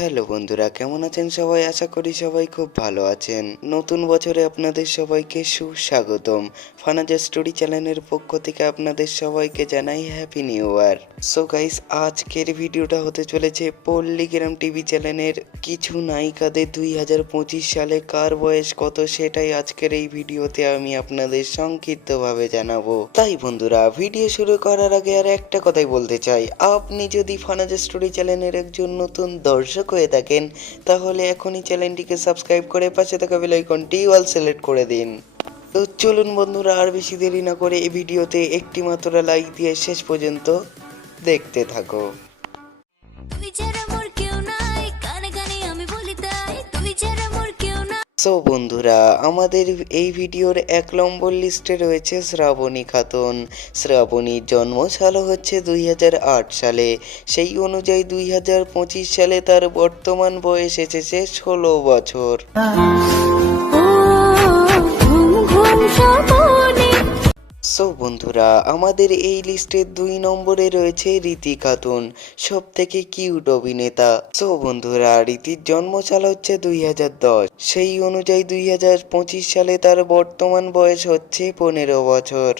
Hello বন্ধুরা, কেমন আছেন সবাই? আশা করি সবাই খুব ভালো আছেন। নতুন বছরে আপনাদের সবাইকে সুস্বাগতম। ফানাজা স্টোরি চ্যানেলের পক্ষ থেকে আপনাদের সবাইকে জানাই happy new year so guys আজকের ভিডিওটা হতে চলেছে পল্লীগ্রাম টিভি চ্যানেলের কিছু নায়িকাদের দুই হাজার পঁচিশ সালে কার বয়স কত সেটাই আজকের এই ভিডিওতে আমি আপনাদের সংক্ষিপ্তভাবে জানাব। তাই বন্ধুরা, ভিডিও শুরু করার আগে আর একটা কথাই বলতে চাই। আপনি যদি ফানাজা স্টোরি চ্যানেলের একজন নতুন দর্শক হয়ে থাকেন, তাহলে এখনই চ্যানেলটিকে সাবস্ক্রাইব করে পাশে থাকা বেল আইকনটি অল সিলেক্ট করে দিন। তো চলুন বন্ধুরা, আর বেশি দেরি না করে এই ভিডিওতে একটি মাত্র লাইক দিয়ে শেষ পর্যন্ত দেখতে থাকো। সো বন্ধুরা, আমাদের এই ভিডিওর এক নম্বর লিস্টে রয়েছে শ্রাবণী খাতুন। শ্রাবণীর জন্মসাল হচ্ছে দুই হাজার আট সালে। সেই অনুযায়ী দুই হাজার পঁচিশ সালে তার বর্তমান বয়স এসেছে ষোলো বছর। সো বন্ধুরা, আমাদের এই লিস্টের দুই নম্বরে রয়েছে রীতি খাতুন সব থেকে কিউট অভিনেতা। সো বন্ধুরা, রীতির জন্মসাল হচ্ছে দুই হাজার দশ। সেই অনুযায়ী দুই হাজার পঁচিশ সালে তার বর্তমান বয়স হচ্ছে পনেরো বছর।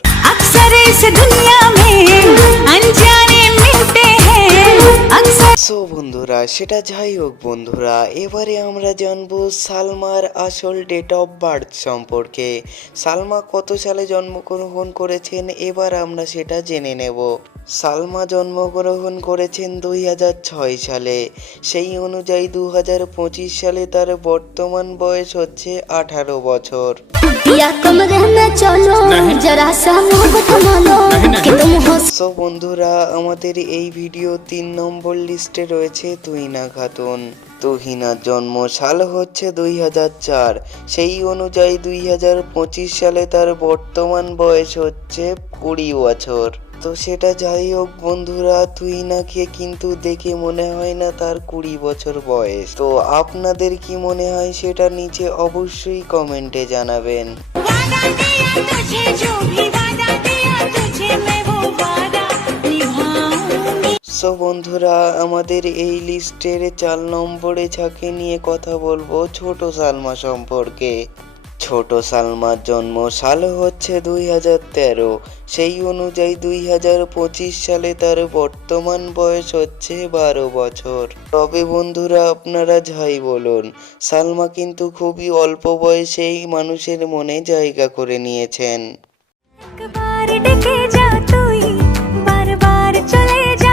সেটা যাই হোক বন্ধুরা এবারে আমরা জানব সালমার আসল ডেট অফ বার্থ সম্পর্কে। সালমা কত সালে জন্মগ্রহণ করেছেন? এবার আমরা সেটা জেনে নেব। সালমা জন্মগ্রহণ করেছেন দুই হাজার ছয় সালে। সেই অনুযায়ী দু হাজার পঁচিশ সালে তার বর্তমান বয়স হচ্ছে আঠারো বছর। সো বন্ধুরা আমাদের এই ভিডিও তিন নম্বর লিস্টে রয়েছে। তুহিনা খাতুন তুহিনার জন্ম সাল হচ্ছে দুই হাজার চার। সেই অনুযায়ী দুই হাজার পঁচিশ সালে তার বর্তমান বয়স হচ্ছে কুড়ি বছর। তো সেটা যাই হোক বন্ধুরা, তুহিনাকে কিন্তু দেখে মনে হয় না তার কুড়ি বছর বয়স। তো আপনাদের কি মনে হয় সেটা নিচে অবশ্যই কমেন্টে জানাবেন। সো বন্ধুরা, আমাদের এই লিস্টের চার নম্বরে যাকে নিয়ে কথা বলব ছোট সালমা সম্পর্কে। ছোট সালমার জন্ম সাল হচ্ছে দুই হাজার তেরো। সেই অনুযায়ী দুই হাজার পঁচিশ সালে তার বর্তমান বয়স হচ্ছে বারো বছর। তবে বন্ধুরা, আপনারা যাই বলুন, সালমা কিন্তু খুবই অল্প বয়সেই মানুষের মনে জায়গা করে নিয়েছেন। যা চলে যাব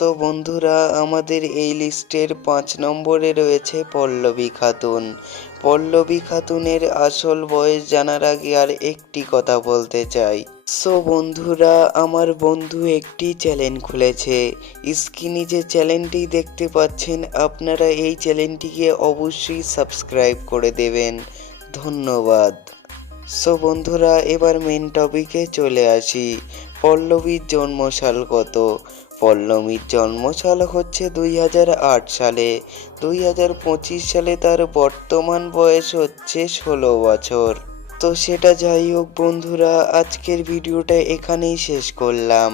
সো বন্ধুরা, আমাদের এই লিস্টের পাঁচ নম্বরে রয়েছে পল্লবী খাতুন। পল্লবী খাতুনের আসল বয়স জানার আগে আর একটি কথা বলতে চাই। সো বন্ধুরা, আমার বন্ধু একটি চ্যানেল খুলেছে। স্ক্রিনে যে চ্যানেলটি দেখতে পাচ্ছেন, আপনারা এই চ্যানেলটিকে অবশ্যই সাবস্ক্রাইব করে দেবেন। ধন্যবাদ। সো বন্ধুরা, এবার মেন টপিকে চলে আসি। পল্লবীর জন্মসাল কত? পল্লবীর জন্মসাল হচ্ছে দুই হাজার আট সালে। দুই হাজার পঁচিশ সালে তার বর্তমান বয়স হচ্ছে ষোলো বছর। তো সেটা যাই হোক বন্ধুরা, আজকের ভিডিওটা এখানেই শেষ করলাম।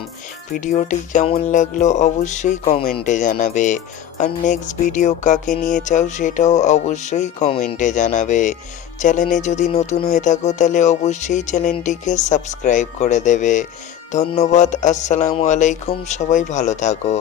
ভিডিওটি কেমন লাগল অবশ্যই কমেন্টে জানাবে। আর নেক্সট ভিডিও কাকে নিয়ে চাও সেটাও অবশ্যই কমেন্টে জানাবে। চ্যানেলে যদি নতুন হয়ে থাকো, তাহলে অবশ্যই চ্যানেলটিকে সাবস্ক্রাইব করে দেবে। ধন্যবাদ, আসসালামু আলাইকুম, সবাই ভালো থাকো।